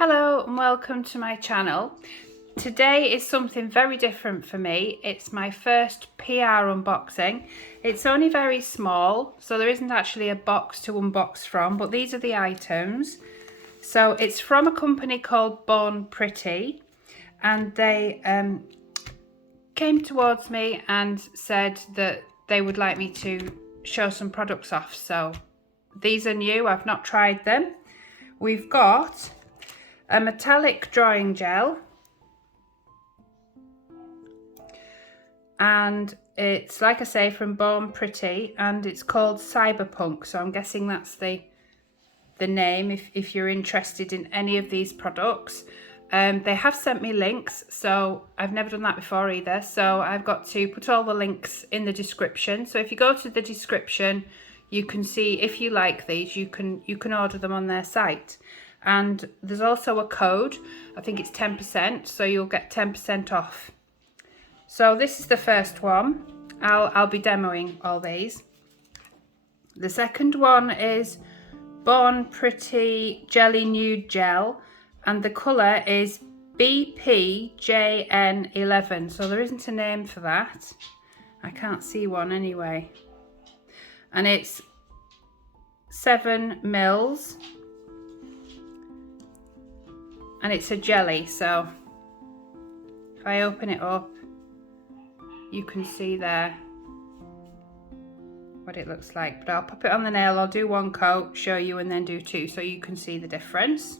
Hello and welcome to my channel. Today is something very different for me. It's my first PR unboxing. It's only very small, so there isn't actually a box to unbox from, but these are the items. So it's from a company called Born Pretty, and they came towards me and said that they would like me to show some products off. So these are new, I've not tried them. We've got a metallic drawing gel, and it's, like I say, from Born Pretty, and it's called Cyberpunk, so I'm guessing that's the name if you're interested in any of these products. They have sent me links, so I've never done that before either, so I've got to put all the links in the description. So if you go to the description, you can see if you like these, you can order them on their site. And there's also a code, I think it's 10%, so you'll get 10% off. So this is the first one. I'll be demoing all these. The second one is Born Pretty Jelly Nude Gel, and the colour is BPJN11, so there isn't a name for that. I can't see one anyway. And it's 7 mils. And it's a jelly, so if I open it up, you can see there what it looks like. But I'll pop it on the nail, I'll do one coat, show you, and then do two so you can see the difference.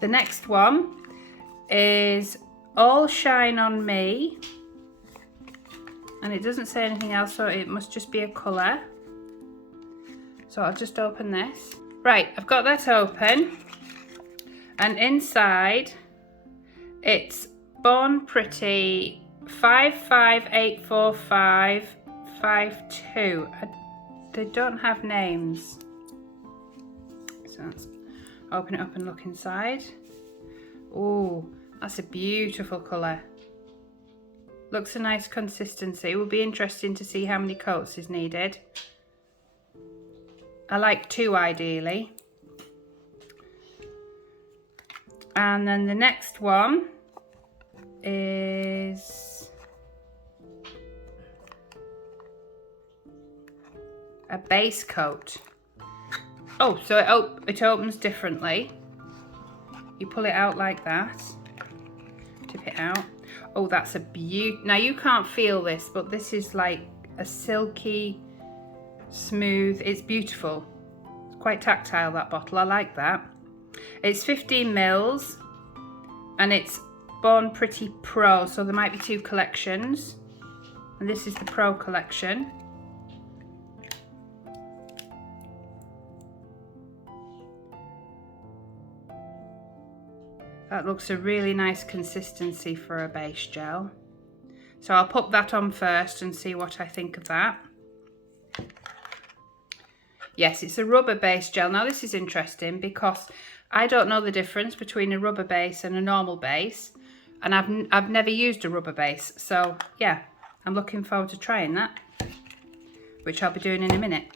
The next one is All Shine On Me, and it doesn't say anything else, so it must just be a colour. So I'll just open this. Right, I've got that open. And inside, it's Born Pretty 5584552. They don't have names. So let's open it up and look inside. Oh, that's a beautiful colour. Looks a nice consistency. It will be interesting to see how many coats is needed. I like 2 ideally. And then the next one is a base coat. Oh, so it opens differently. You pull it out like that, tip it out. Oh, that's a beaut. Now you can't feel this, but this is like a silky, smooth, it's beautiful. It's quite tactile, that bottle, I like that. It's 15 mils and it's Born Pretty Pro, so there might be 2 collections, and this is the Pro collection. That looks a really nice consistency for a base gel. So I'll put that on first and see what I think of that. Yes, it's a rubber base gel. Now this is interesting because I don't know the difference between a rubber base and a normal base, and I've never used a rubber base, so yeah, I'm looking forward to trying that, which I'll be doing in a minute.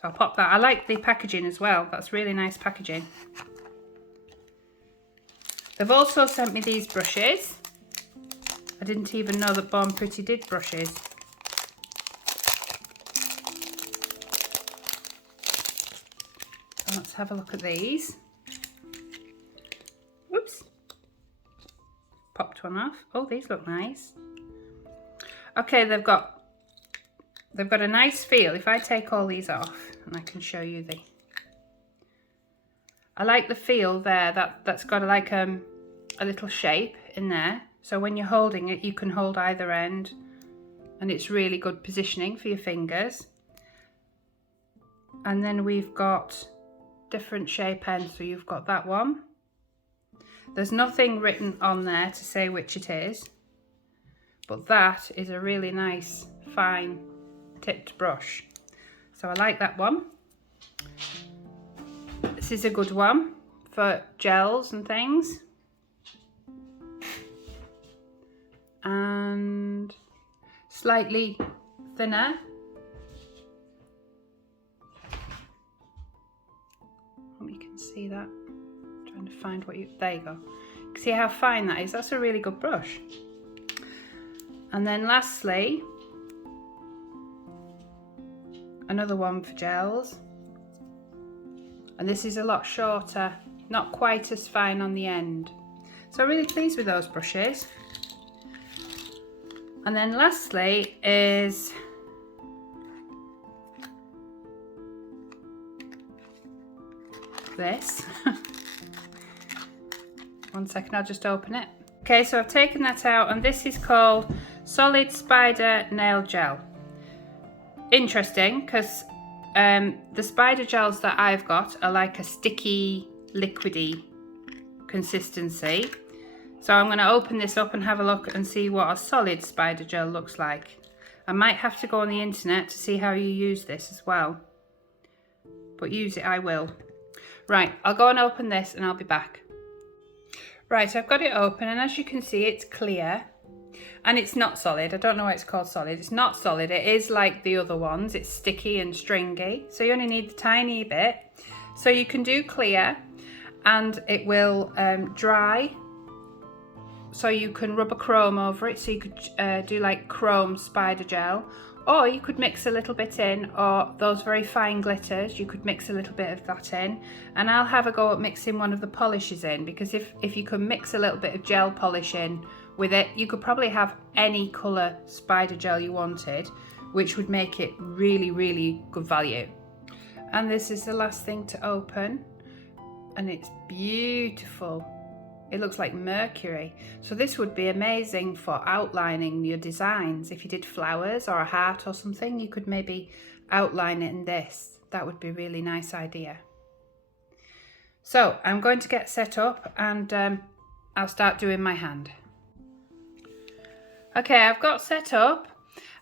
So I'll pop that. I like the packaging as well. That's really nice packaging. They've also sent me these brushes. I didn't even know that Born Pretty did brushes. So let's have a look at these. Whoops. Popped one off. Oh, these look nice. Okay, they've got a nice feel. If I take all these off, and I can show you I like the feel there. That's got like a little shape in there. So when you're holding it, you can hold either end, and it's really good positioning for your fingers. And then we've got different shape ends. So you've got that one. There's nothing written on there to say which it is, but that is a really nice, fine tipped brush. So I like that one. This is a good one for gels and things. And slightly thinner. Hope you can see that. Trying to find what you, there you go. See how fine that is? That's a really good brush. And then lastly, another one for gels. And this is a lot shorter, not quite as fine on the end. So I'm really pleased with those brushes. And then lastly is this. One second, I'll just open it. Okay, so I've taken that out, and this is called Solid Spider Nail Gel. Interesting, because the spider gels that I've got are like a sticky, liquidy consistency. So I'm going to open this up and have a look and see what a solid spider gel looks like. I might have to go on the internet to see how you use this as well. But use it I will. Right, I'll go and open this and I'll be back. Right, I've got it open, and as you can see, it's clear. And it's not solid. I don't know why it's called solid. It's not solid. It is like the other ones. It's sticky and stringy. So you only need the tiny bit. So you can do clear, and it will dry. So you can rub a chrome over it. So you could do like chrome spider gel. Or you could mix a little bit in, or those very fine glitters, you could mix a little bit of that in. And I'll have a go at mixing one of the polishes in, because if you can mix a little bit of gel polish in with it, you could probably have any colour spider gel you wanted, which would make it really, really good value. And this is the last thing to open, and it's beautiful. It looks like mercury. So this would be amazing for outlining your designs. If you did flowers or a heart or something, you could maybe outline it in this. That would be a really nice idea. So I'm going to get set up, and I'll start doing my hand. Okay, I've got set up,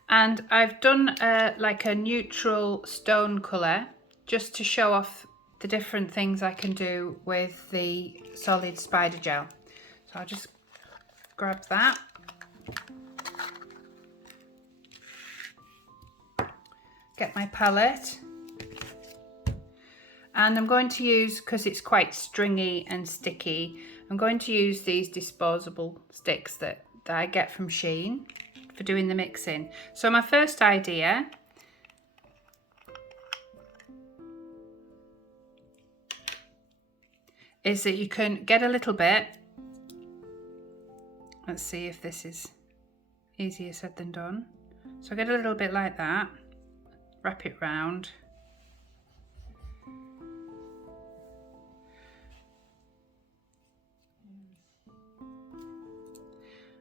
and I've done like a neutral stone colour just to show off the different things I can do with the solid spider gel. So I'll just grab that. Get my palette. And I'm going to use, because it's quite stringy and sticky, I'm going to use these disposable sticks that I get from Shein for doing the mixing. So my first idea is that you can get a little bit. Let's see if this is easier said than done. So get a little bit like that, wrap it round.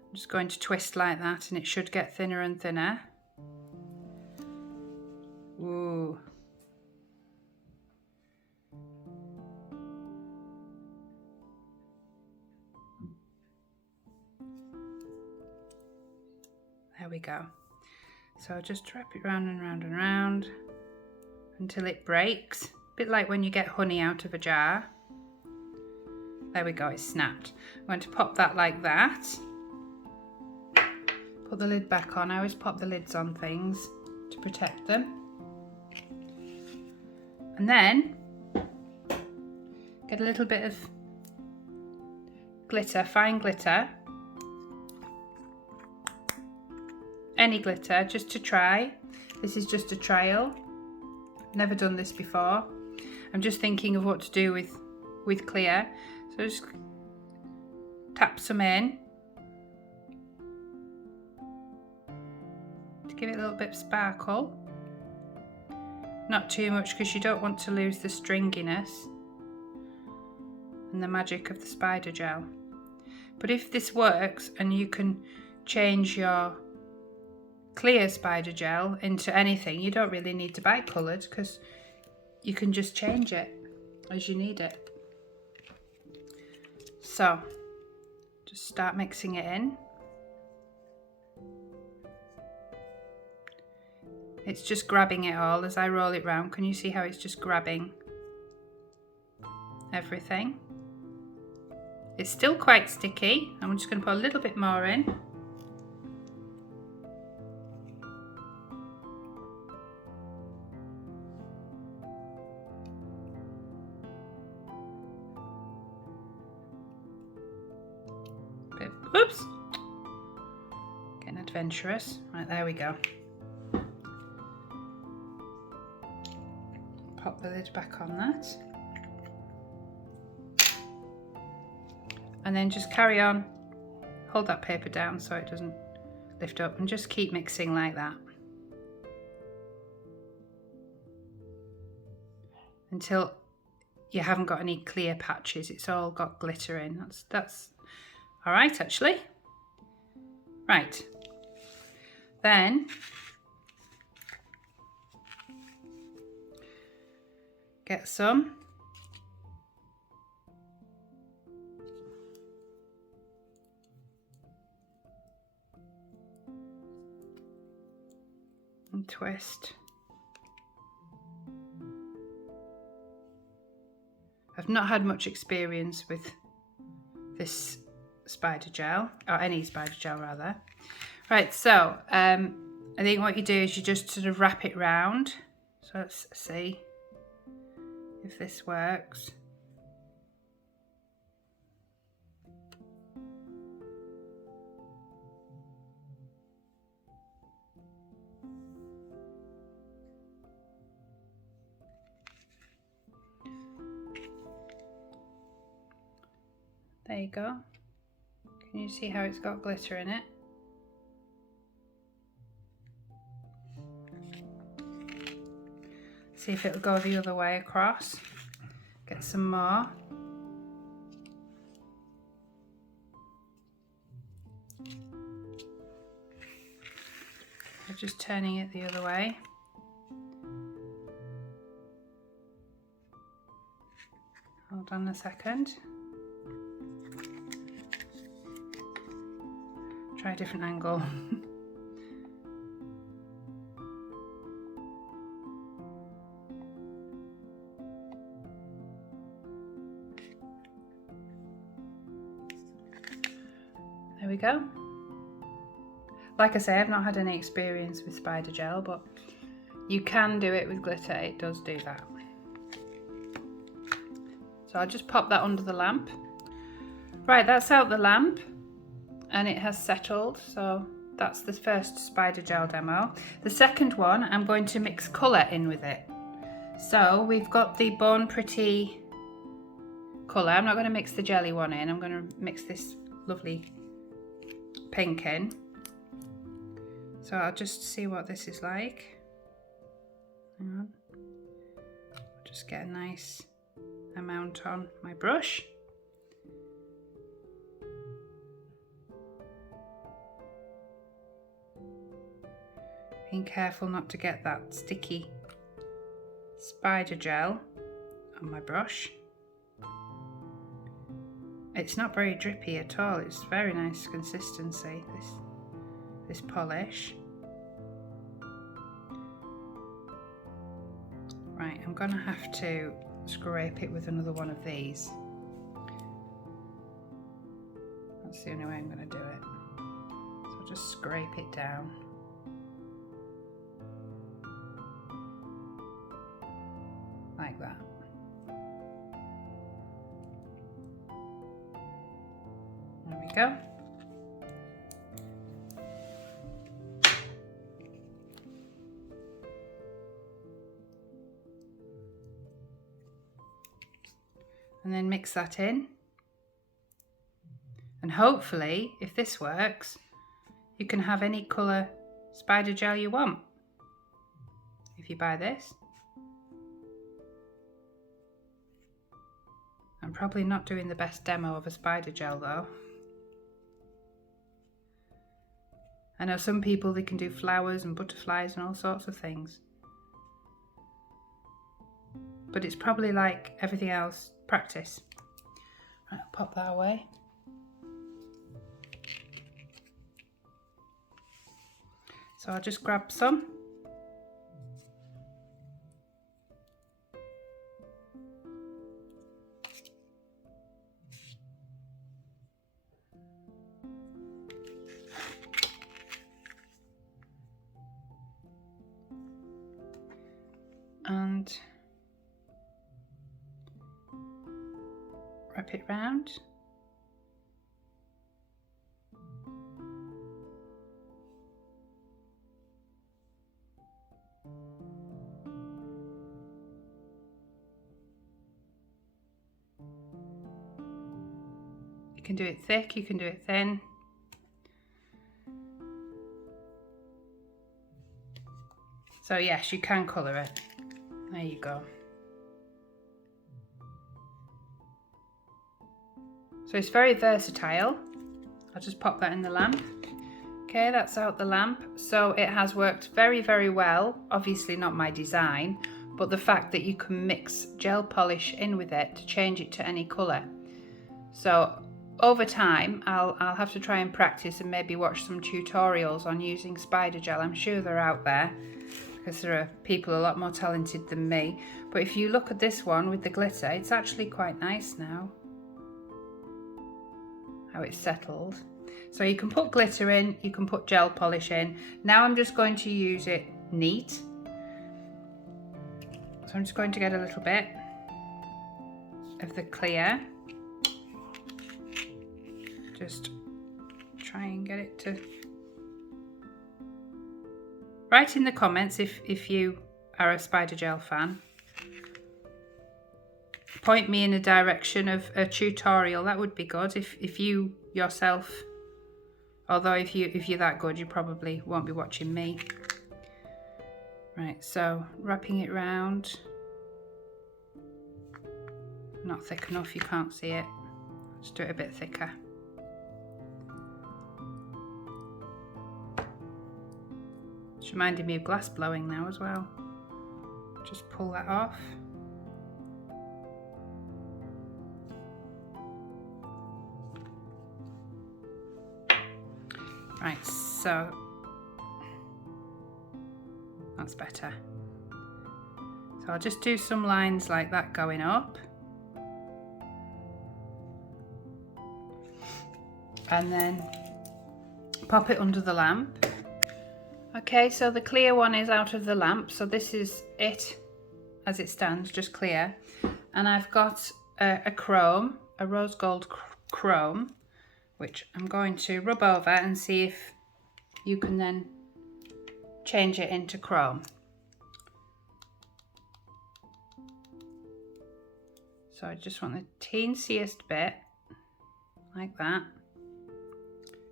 I'm just going to twist like that, and it should get thinner and thinner. Ooh. There we go. So I'll just wrap it round and round and round until it breaks. A bit like when you get honey out of a jar. There we go, it's snapped. I'm going to pop that like that. Put the lid back on. I always pop the lids on things to protect them. And then get a little bit of glitter, fine glitter. Any glitter, just to try. This is just a trial. Never done this before. I'm just thinking of what to do with clear. So just tap some in to give it a little bit of sparkle. Not too much, because you don't want to lose the stringiness and the magic of the spider gel. But if this works and you can change your clear spider gel into anything, you don't really need to buy coloured, because you can just change it as you need it. So just start mixing it in. It's just grabbing it all as I roll it round. Can you see how it's just grabbing everything? It's still quite sticky. I'm just going to put a little bit more in. Whoops! Getting adventurous. Right, there we go. Pop the lid back on that. And then just carry on. Hold that paper down so it doesn't lift up, and just keep mixing like that until you haven't got any clear patches. It's all got glitter in. That's all right, actually. Right, then get some and twist. I've not had much experience with this spider gel, or any spider gel rather. Right, so I think what you do is you just sort of wrap it round. So let's see if this works. There you go. Can you see how it's got glitter in it? See if it'll go the other way across. Get some more. I'm just turning it the other way. Hold on a second. Try a different angle. There we go. Like I say, I've not had any experience with spider gel, but you can do it with glitter. It does do that. So I'll just pop that under the lamp. Right, that's out the lamp and it has settled. So that's the first spider gel demo. The second one, I'm going to mix colour in with it. So we've got the Born Pretty colour. I'm not going to mix the jelly one in. I'm going to mix this lovely pink in. So I'll just see what this is like. Hang on. Just get a nice amount on my brush. Being careful not to get that sticky spider gel on my brush. It's not very drippy at all. It's very nice consistency, this polish. Right, I'm gonna have to scrape it with another one of these. That's the only way I'm gonna do it. So I'll just scrape it down. Like that. There we go. And then mix that in. And hopefully, if this works, you can have any colour spider gel you want if you buy this. I'm probably not doing the best demo of a spider gel though. I know some people, they can do flowers and butterflies and all sorts of things. But it's probably like everything else, practice. Right, I'll pop that away. So I'll just grab some. And wrap it round. can do it thick, you can do it thin. So yes, you can colour it. There you go. So it's very versatile. I'll just pop that in the lamp. Okay, that's out the lamp. So it has worked very, very well. Obviously not my design, but the fact that you can mix gel polish in with it to change it to any colour. So over time, I'll have to try and practice and maybe watch some tutorials on using spider gel. I'm sure they're out there because there are people a lot more talented than me. But if you look at this one with the glitter, it's actually quite nice now, how it's settled. So you can put glitter in, you can put gel polish in. Now I'm just going to use it neat. So I'm just going to get a little bit of the clear. Just try and get it to... Write in the comments if you are a spider gel fan. Point me in a direction of a tutorial, that would be good. If you yourself, although if you're that good, you probably won't be watching me. Right, so wrapping it round. Not thick enough, you can't see it. Just do it a bit thicker. It's reminding me of glass blowing now as well. Just pull that off. Right, so that's better. So I'll just do some lines like that going up. And then pop it under the lamp. Okay, so the clear one is out of the lamp. So this is it as it stands, just clear. And I've got a chrome, a rose gold chrome, which I'm going to rub over and see if you can then change it into chrome. So I just want the teensiest bit, like that.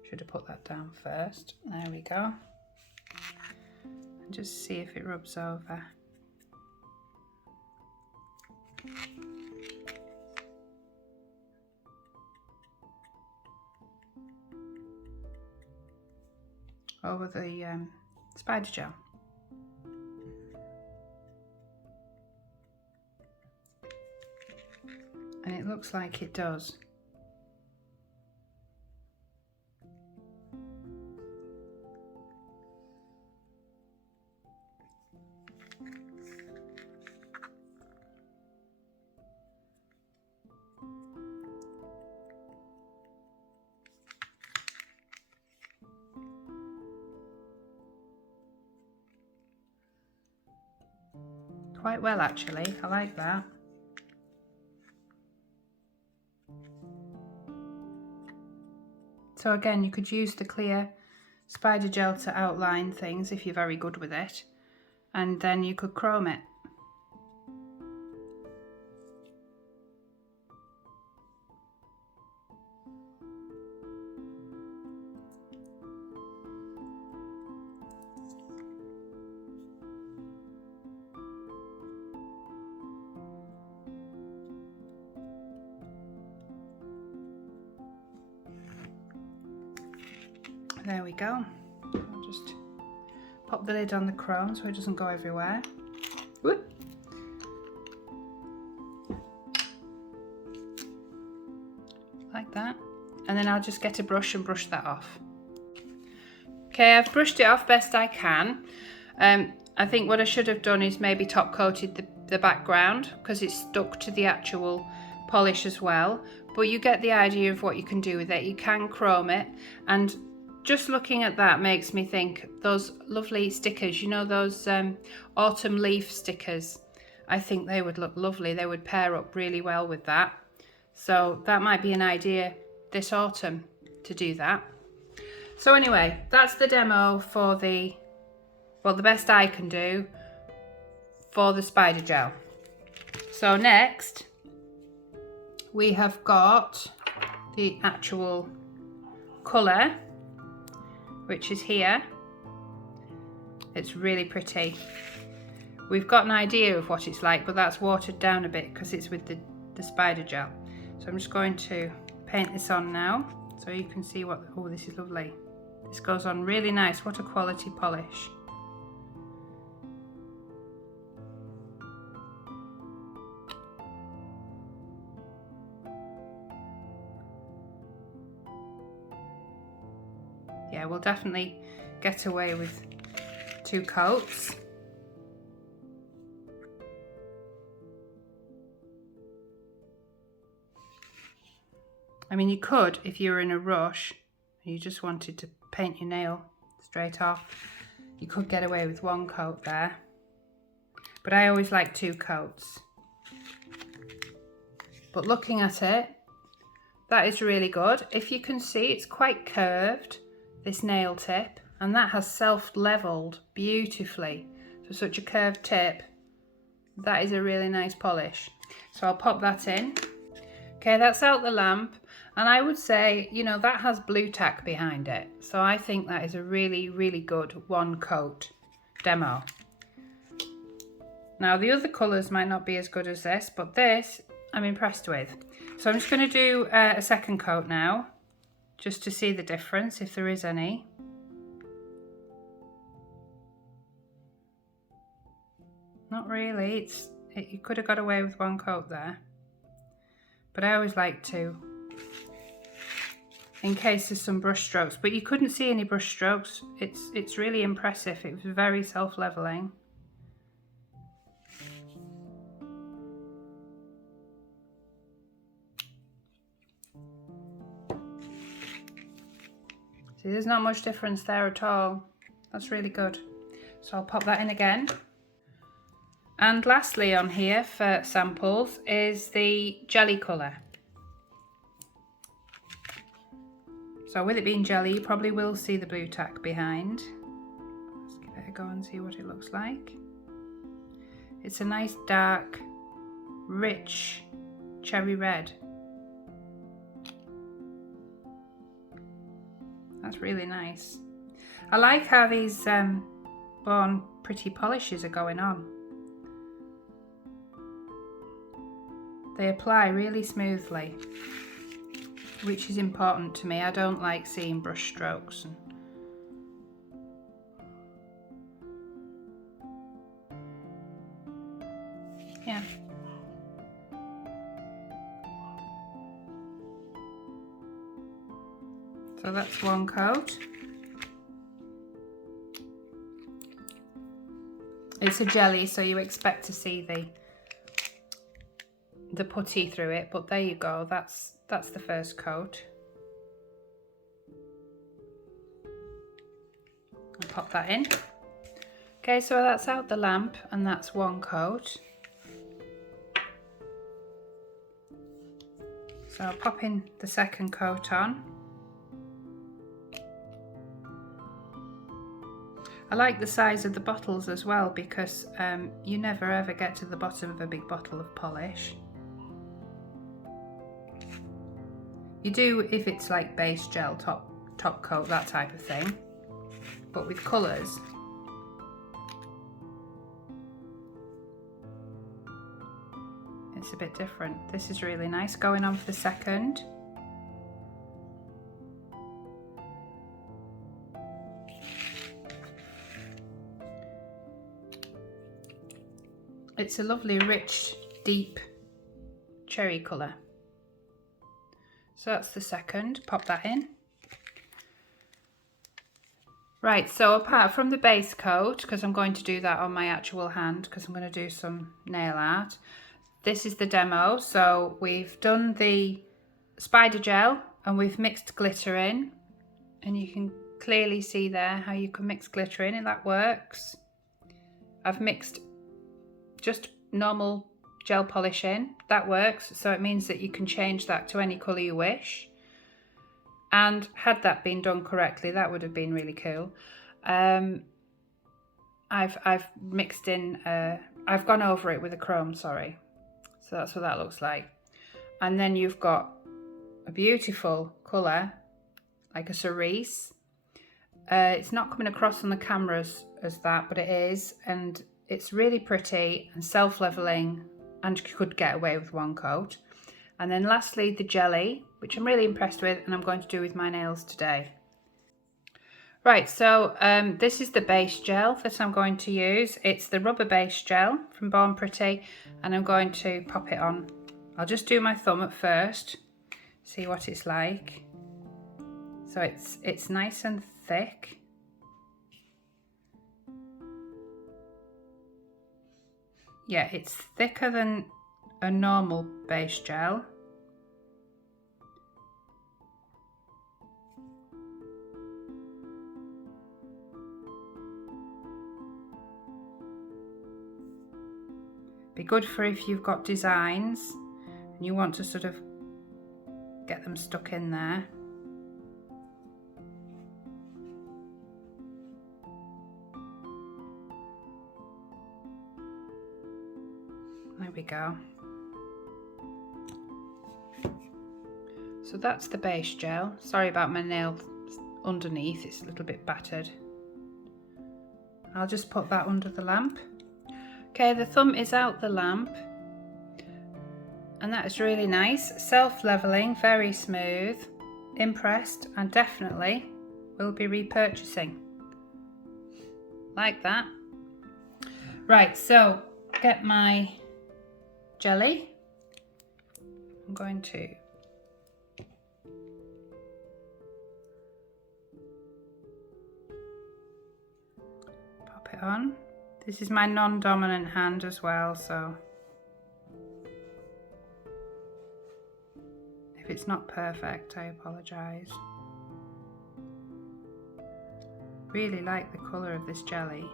Should have put that down first. There we go. And just see if it rubs over. Over the spider gel. And it looks like it does. Quite well actually, I like that. So again, you could use the clear spider gel to outline things if you're very good with it, and then you could chrome it. There we go. I'll just pop the lid on the chrome so it doesn't go everywhere. Whoop. Like that. And then I'll just get a brush and brush that off. Okay, I've brushed it off best I can. I think what I should have done is maybe top coated the background because it's stuck to the actual polish as well. But you get the idea of what you can do with it. You can chrome it, and just looking at that makes me think those lovely stickers, you know, those autumn leaf stickers, I think they would look lovely. They would pair up really well with that. So that might be an idea this autumn to do that. So anyway, that's the demo for the best I can do for the spider gel. So next we have got the actual colour, which is here. It's really pretty. We've got an idea of what it's like, but that's watered down a bit because it's with the spider gel. So I'm just going to paint this on now so you can see what, oh, this is lovely. This goes on really nice. What a quality polish. Yeah, we'll definitely get away with 2 coats. I mean, you could, if you were in a rush and you just wanted to paint your nail straight off, you could get away with 1 coat there. But I always like 2 coats. But looking at it, that is really good. If you can see, it's quite curved, this nail tip, and that has self-leveled beautifully. For such a curved tip, that is a really nice polish. So I'll pop that in. Okay, that's out the lamp, and I would say, you know, that has blue tack behind it. So I think that is a really, really good 1 coat demo. Now the other colours might not be as good as this, but this I'm impressed with. So I'm just going to do a 2nd coat now, just to see the difference, if there is any. Not really, you could have got away with 1 coat there. But I always like 2, in case there's some brush strokes. But you couldn't see any brush strokes. It's really impressive. It was very self-leveling. See, there's not much difference there at all. That's really good. So I'll pop that in again. And lastly on here for samples is the jelly colour. So with it being jelly, you probably will see the blue tack behind. Let's give it a go and see what it looks like. It's a nice dark, rich cherry red. That's really nice. I like how these Born Pretty polishes are going on. They apply really smoothly, which is important to me. I don't like seeing brush strokes. Yeah. So that's 1 coat. It's a jelly, so you expect to see the putty through it, but there you go. That's the 1st coat. I'll pop that in. Okay, so that's out the lamp, and that's 1 coat. So I'll pop in the 2nd coat on. I like the size of the bottles as well, because you never ever get to the bottom of a big bottle of polish. You do if it's like base gel, top coat, that type of thing. But with colours, it's a bit different. This is really nice. Going on for the 2nd. It's a lovely, rich, deep cherry colour. So that's the 2nd. Pop that in. Right, so apart from the base coat, because I'm going to do that on my actual hand, because I'm going to do some nail art, this is the demo. So we've done the spider gel and we've mixed glitter in, and you can clearly see there how you can mix glitter in, and that works. I've mixed just normal gel polish in, that works. So it means that you can change that to any colour you wish. And had that been done correctly, that would have been really cool. I've mixed in, I've gone over it with a chrome, sorry. So that's what that looks like. And then you've got a beautiful colour, like a cerise. It's not coming across on the cameras as that, but it is, and it's really pretty and self-leveling, and you could get away with one coat. And then lastly, the jelly, which I'm really impressed with, and I'm going to do with my nails today. Right, so this is the base gel that I'm going to use. It's the rubber base gel from Born Pretty, and I'm going to pop it on. I'll just do my thumb at first, see what it's like. So it's nice and thick. Yeah, it's thicker than a normal base gel. Be good for if you've got designs and you want to sort of get them stuck in there. There we go. So that's the base gel. Sorry about my nail underneath, it's a little bit battered. I'll just put that under the lamp. Okay, the thumb is out the lamp, and that is really nice. Self-leveling, very smooth. Impressed, and definitely will be repurchasing. Like that. Right, so get my jelly. I'm going to pop it on. This is my non-dominant hand as well, so if it's not perfect, I apologise. Really like the colour of this jelly.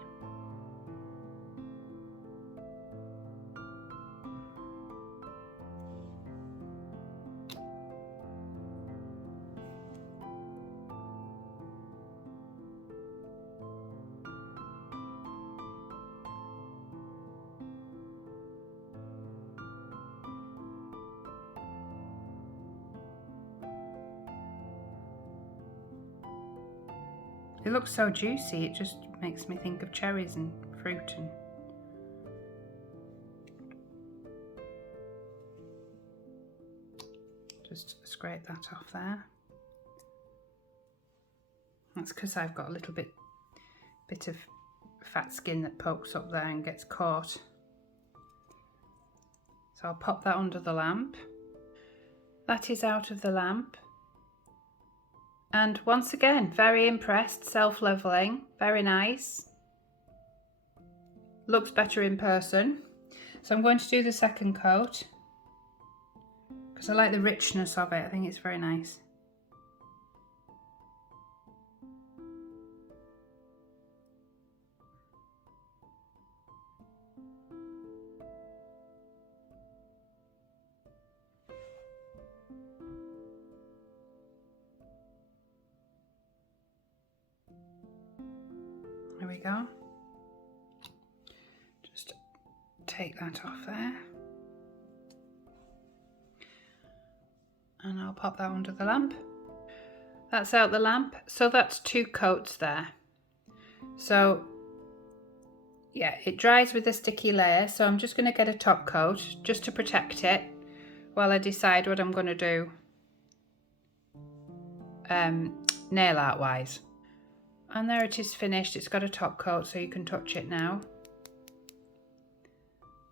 It looks so juicy, it just makes me think of cherries and fruit. And just scrape that off there. That's because I've got a little bit of fat skin that pokes up there and gets caught. So I'll pop that under the lamp. That is out of the lamp. And once again, very impressed, self-leveling, very nice. Looks better in person. So I'm going to do the second coat because I like the richness of it. I think it's very nice. There we go. Just take that off there. And I'll pop that under the lamp. That's out the lamp. So that's 2 coats there. So yeah, it dries with a sticky layer. So I'm just going to get a top coat just to protect it while I decide what I'm going to do nail art wise. And there it is finished. It's got a top coat so you can touch it now.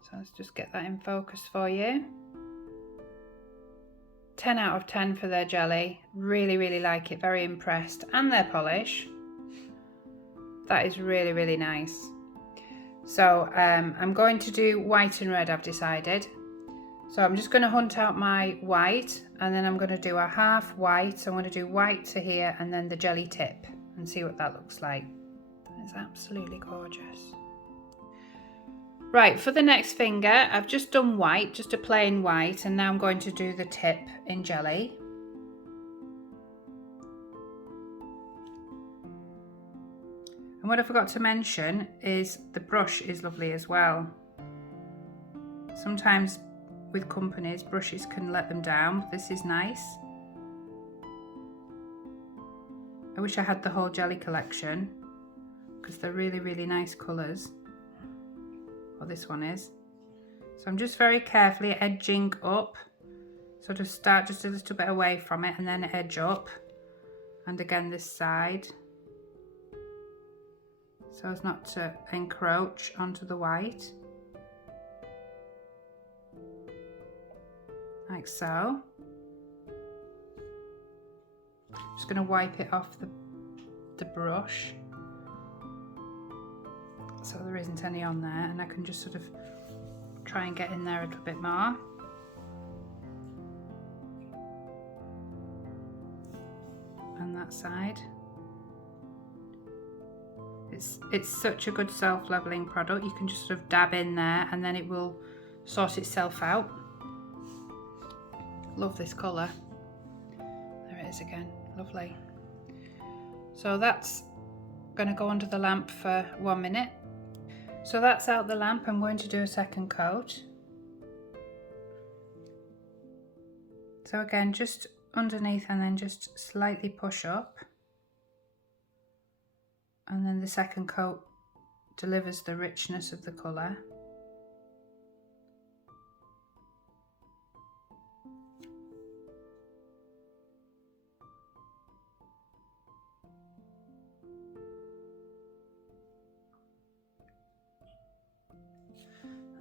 So let's just get that in focus for you. 10 out of 10 for their jelly. Really, really like it. Very impressed. And their polish. That is really, really nice. So I'm going to do white and red, I've decided. So I'm just going to hunt out my white, and then I'm going to do a half white. So I'm going to do white to here and then the jelly tip and see what that looks like. It's absolutely gorgeous. Right, for the next finger, I've just done white, just a plain white, and now I'm going to do the tip in jelly. And what I forgot to mention is the brush is lovely as well. Sometimes with companies, brushes can let them down, but this is nice. I wish I had the whole jelly collection because they're really, really nice colours. Well, this one is. So I'm just very carefully edging up, sort of start just a little bit away from it and then edge up. And again this side, so as not to encroach onto the white. Like so. Just going to wipe it off the brush so there isn't any on there, and I can just sort of try and get in there a little bit more. And that side. It's such a good self-leveling product. You can just sort of dab in there and then it will sort itself out. Love this colour. There it is again. Lovely. So that's going to go under the lamp for 1 minute. So that's out the lamp. I'm going to do a second coat. So again, just underneath and then just slightly push up. And then the second coat delivers the richness of the colour.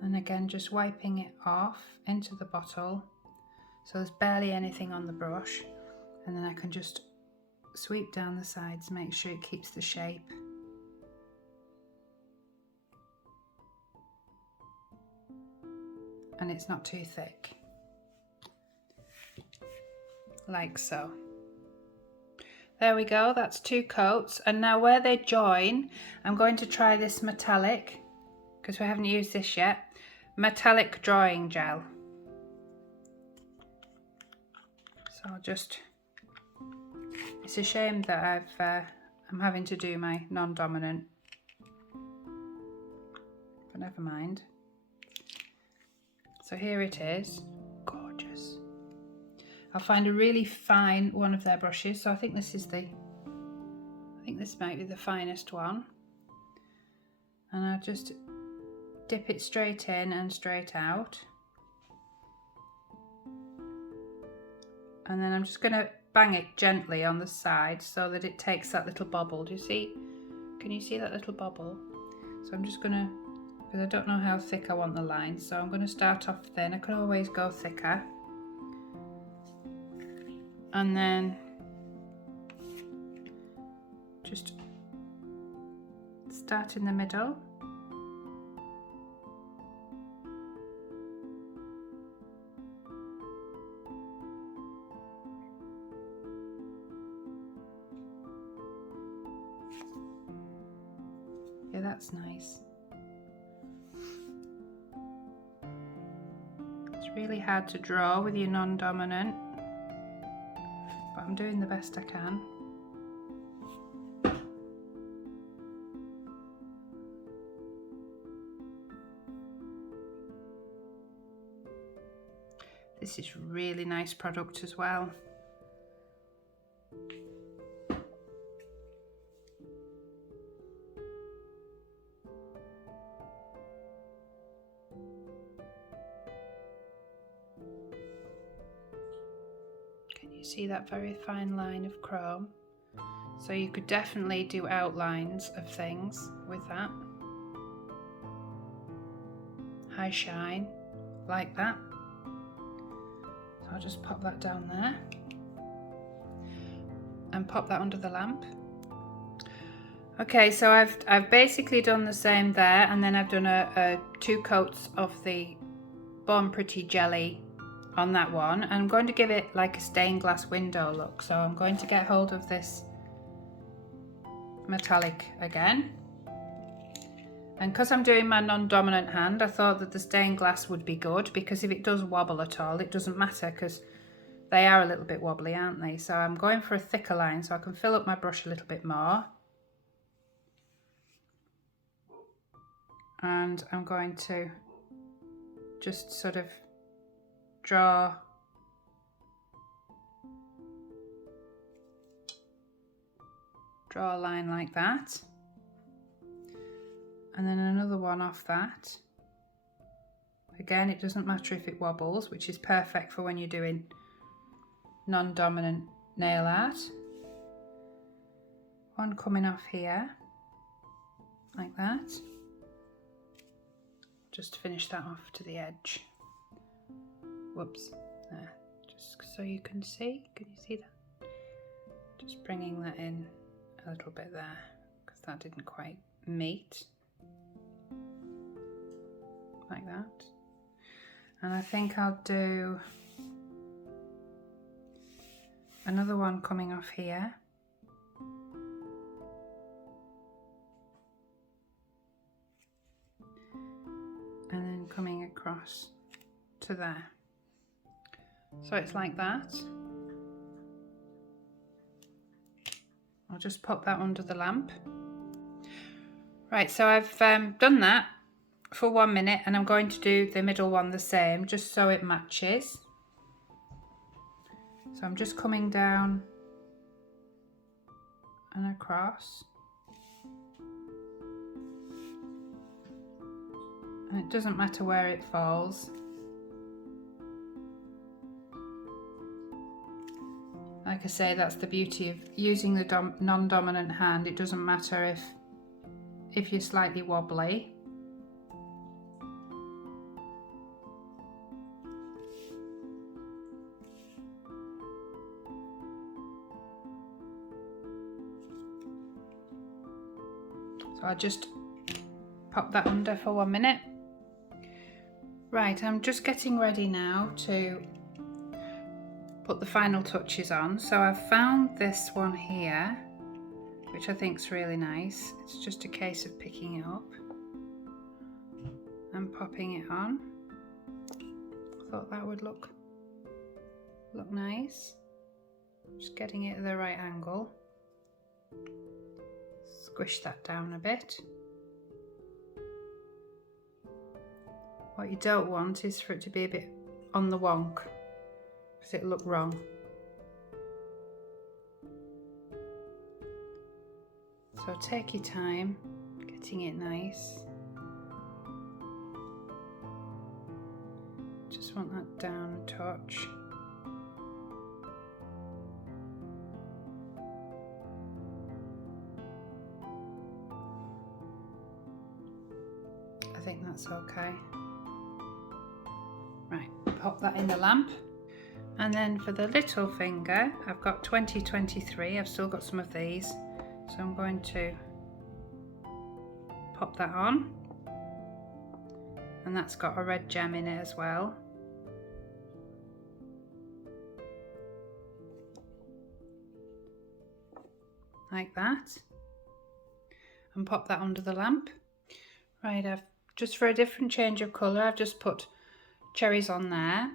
And again, just wiping it off into the bottle so there's barely anything on the brush, and then I can just sweep down the sides, make sure it keeps the shape. And it's not too thick. Like so. There we go, that's 2 coats. And now where they join, I'm going to try this metallic, because we haven't used this yet, metallic drawing gel. So I'll just, it's a shame that I'm having to do my non-dominant, but never mind. So here it is, gorgeous. I'll find a really fine one of their brushes. So I think this might be the finest one. And I'll just dip it straight in and straight out. And then I'm just going to bang it gently on the side so that it takes that little bobble. Do you see? Can you see that little bobble? So I'm just going to, because I don't know how thick I want the line, so I'm going to start off thin. I can always go thicker. And then just start in the middle. Yeah, that's nice. It's really hard to draw with your non-dominant, but I'm doing the best I can. This is really nice product as well. See that very fine line of chrome, so you could definitely do outlines of things with that. High shine like that. So I'll just pop that down there and pop that under the lamp. Okay, so I've basically done the same there, and then I've done a 2 coats of the Born Pretty jelly on that one. I'm going to give it like a stained glass window look, so I'm going to get hold of this metallic again, and because I'm doing my non-dominant hand, I thought that the stained glass would be good, because if it does wobble at all it doesn't matter, because they are a little bit wobbly, aren't they? So I'm going for a thicker line so I can fill up my brush a little bit more, and I'm going to just sort of draw draw a line like that, and then another one off that. Again, it doesn't matter if it wobbles, which is perfect for when you're doing non-dominant nail art. One coming off here, like that. Just finish that off to the edge. Whoops, there. Just so you can see, can you see that? Just bringing that in a little bit there, because that didn't quite meet. Like that. And I think I'll do another one coming off here. And then coming across to there. So it's like that. I'll just pop that under the lamp. Right, so I've done that for 1 minute, and I'm going to do the middle one the same, just so it matches. So I'm just coming down and across. And it doesn't matter where it falls. Like I say, that's the beauty of using the non-dominant hand. It doesn't matter if you're slightly wobbly. So I'll just pop that under for 1 minute. Right, I'm just getting ready now to put the final touches on. So I've found this one here, which I think is really nice. It's just a case of picking it up and popping it on. I thought that would look nice. Just getting it at the right angle. Squish that down a bit. What you don't want is for it to be a bit on the wonk, because it'll look wrong. So take your time getting it nice. Just want that down a touch. I think that's okay. Right, pop that in the lamp. And then for the little finger, I've got 2023, I've still got some of these. So I'm going to pop that on. And that's got a red gem in it as well. Like that. And pop that under the lamp. Right, I've just for a different change of colour, I've just put cherries on there,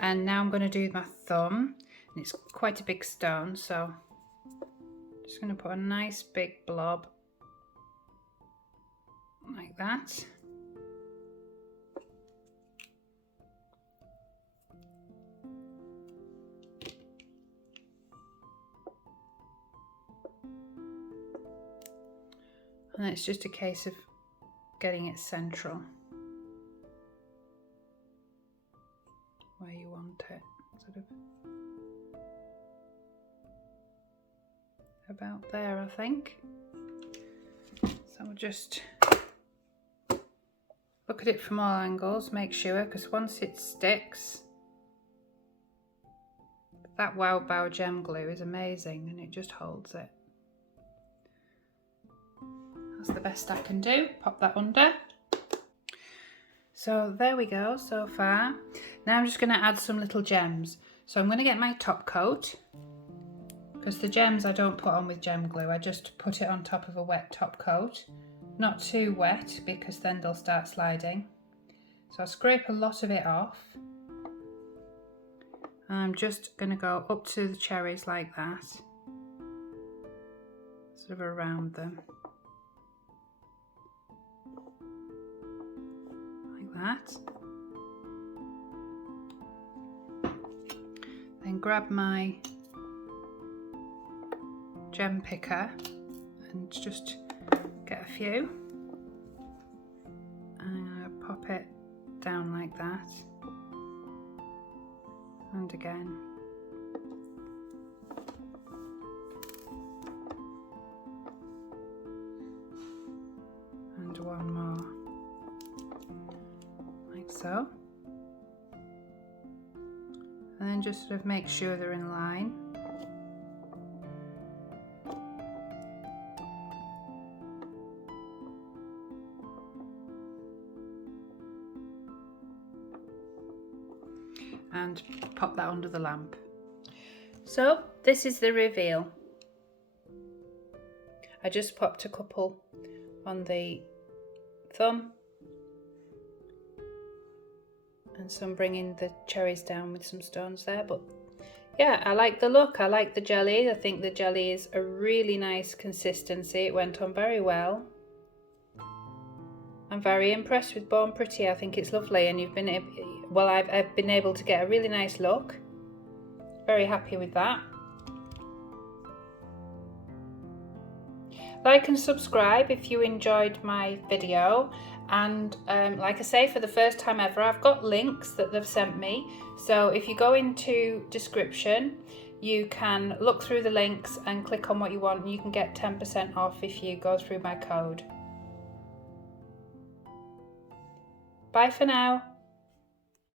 and now I'm going to do my thumb, and it's quite a big stone, so I'm just going to put a nice big blob like that. And it's just a case of getting it central where you want it, sort of about there, I think. So we'll just look at it from all angles, make sure, because once it sticks, that Wow Bao gem glue is amazing and it just holds it. That's the best I can do. Pop that under. So there we go so far. Now I'm just going to add some little gems. So I'm going to get my top coat, because the gems I don't put on with gem glue. I just put it on top of a wet top coat. Not too wet, because then they'll start sliding. So I'll scrape a lot of it off. And I'm just going to go up to the cherries like that. Sort of around them. That. Then grab my gem picker and just get a few. And I'm going to pop it down like that, and again. And one more, like so. And then just sort of make sure they're in line. And pop that under the lamp. So this is the reveal. I just popped a couple on the thumb and some bringing the cherries down with some stones there, but yeah, I like the look. I like the jelly. I think the jelly is a really nice consistency. It went on very well. I'm very impressed with Born Pretty. I think it's lovely, and you've been I've been able to get a really nice look. Very happy with that. Like and subscribe if you enjoyed my video, and like I say, for the first time ever, I've got links that they've sent me, so if you go into description you can look through the links and click on what you want, and you can get 10% off if you go through my code. Bye for now.